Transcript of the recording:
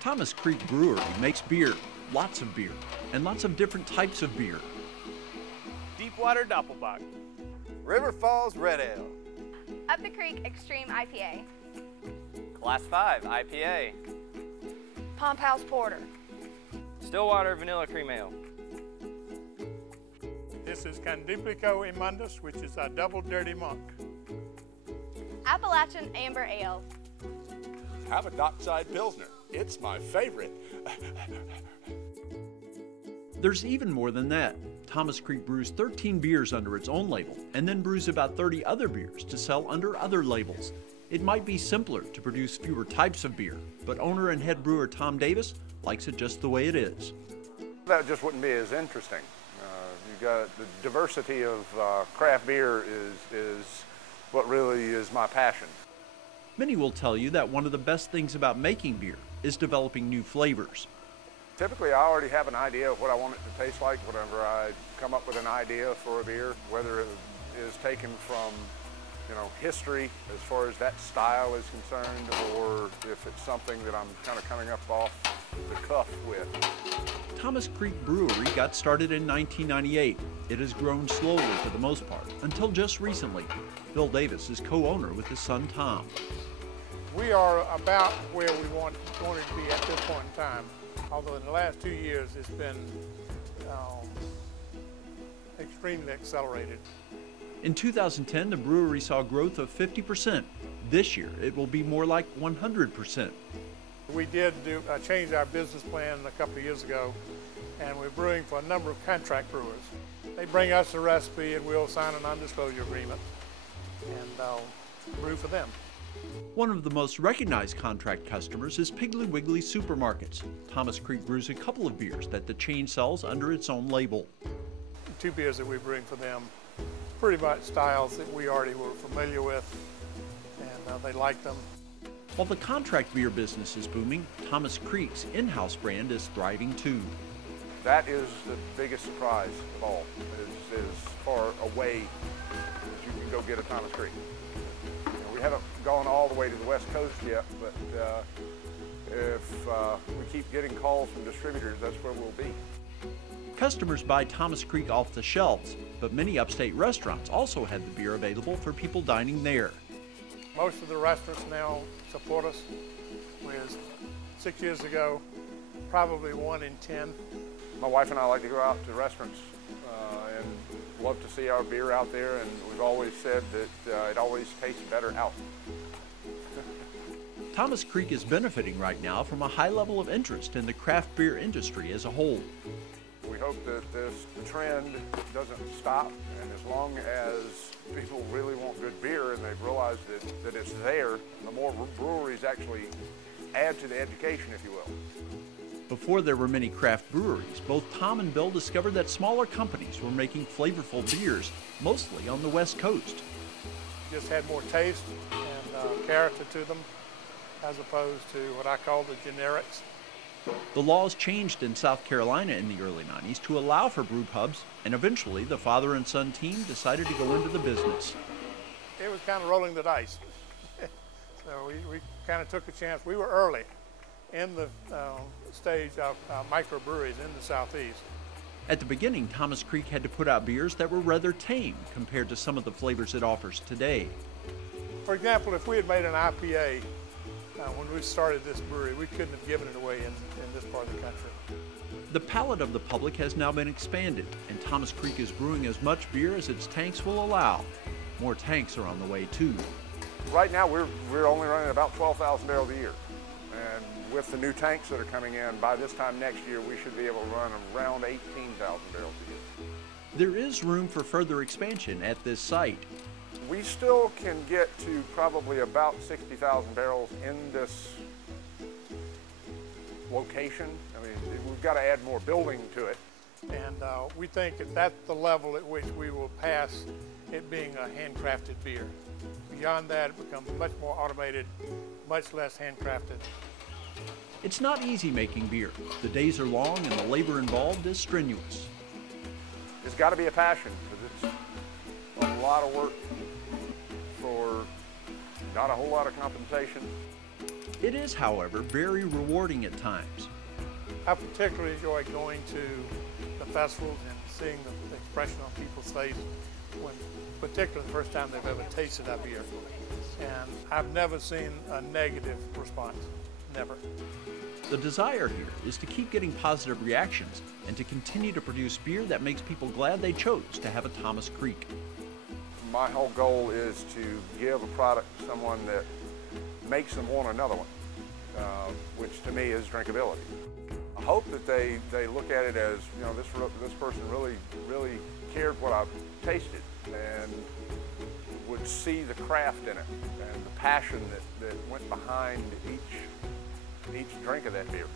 Thomas Creek Brewery makes beer, lots of beer, and lots of different types of beer. Deepwater Doppelbock. River Falls Red Ale. Up the Creek Extreme IPA. Class 5 IPA. Pump House Porter. Stillwater Vanilla Cream Ale. This is Candiplico Imundus, which is a double dirty monk. Appalachian Amber Ale. Have a Dockside Pilsner. It's my favorite. There's even more than that. Thomas Creek brews 13 beers under its own label and then brews about 30 other beers to sell under other labels. It might be simpler to produce fewer types of beer, but owner and head brewer Tom Davis likes it just the way it is. That just wouldn't be as interesting. You've got the diversity of craft beer is what really is my passion. Many will tell you that one of the best things about making beer is developing new flavors. Typically, I already have an idea of what I want it to taste like whenever I come up with an idea for a beer, whether it is taken from, history as far as that style is concerned, or if it's something that I'm kind of coming up off the cuff with. Thomas Creek Brewery got started in 1998. It has grown slowly for the most part, until just recently. Bill Davis is co-owner with his son Tom. We are about where we wanted to be at this point in time, although in the last 2 years it's been extremely accelerated. In 2010, the brewery saw growth of 50%. This year, it will be more like 100%. We did change our business plan a couple of years ago, and we're brewing for a number of contract brewers. They bring us a recipe and we'll sign a non-disclosure agreement and brew for them. One of the most recognized contract customers is Piggly Wiggly Supermarkets. Thomas Creek brews a couple of beers that the chain sells under its own label. 2 beers that we bring for them, pretty much styles that we already were familiar with, and they like them. While the contract beer business is booming, Thomas Creek's in-house brand is thriving too. That is the biggest surprise of all, is as far away as you can go get a Thomas Creek. We haven't gone all the way to the West Coast yet, but if we keep getting calls from distributors, that's where we'll be. Customers buy Thomas Creek off the shelves, but many upstate restaurants also have the beer available for people dining there. Most of the restaurants now support us, whereas 6 years ago, probably 1 in 10. My wife and I like to go out to restaurants and love to see our beer out there, and we've always said that it always tastes better out. Thomas Creek is benefiting right now from a high level of interest in the craft beer industry as a whole. We hope that this trend doesn't stop, and as long as people really want good beer and they've realized that it's there, the more breweries actually add to the education, if you will. Before there were many craft breweries, both Tom and Bill discovered that smaller companies were making flavorful beers, mostly on the West Coast. Just had more taste and character to them, as opposed to what I call the generics. The laws changed in South Carolina in the early 90s to allow for brew pubs, and eventually the father and son team decided to go into the business. It was kind of rolling the dice. So we kind of took a chance. We were early in the stage of microbreweries in the Southeast. At the beginning, Thomas Creek had to put out beers that were rather tame compared to some of the flavors it offers today. For example, if we had made an IPA when we started this brewery, we couldn't have given it away in this part of the country. The palate of the public has now been expanded, and Thomas Creek is brewing as much beer as its tanks will allow. More tanks are on the way too. Right now we're only running about 12,000 barrels a year. And with the new tanks that are coming in, by this time next year we should be able to run around 18,000 barrels a year. There is room for further expansion at this site. We still can get to probably about 60,000 barrels in this location. I mean, we've got to add more building to it. And we think that that's the level at which we will pass it being a handcrafted beer. Beyond that, it becomes much more automated, much less handcrafted. It's not easy making beer. The days are long and the labor involved is strenuous. It's got to be a passion, because it's a lot of work for not a whole lot of compensation. It is, however, very rewarding at times. I particularly enjoy going to the festivals and seeing the expression on people's face when, particularly the first time they've ever tasted that beer. And I've never seen a negative response, never. The desire here is to keep getting positive reactions and to continue to produce beer that makes people glad they chose to have a Thomas Creek. My whole goal is to give a product to someone that makes them want another one, which to me is drinkability. I hope that they look at it as, you know, this person really cared what I tasted and would see the craft in it and the passion that went behind each drink of that beer.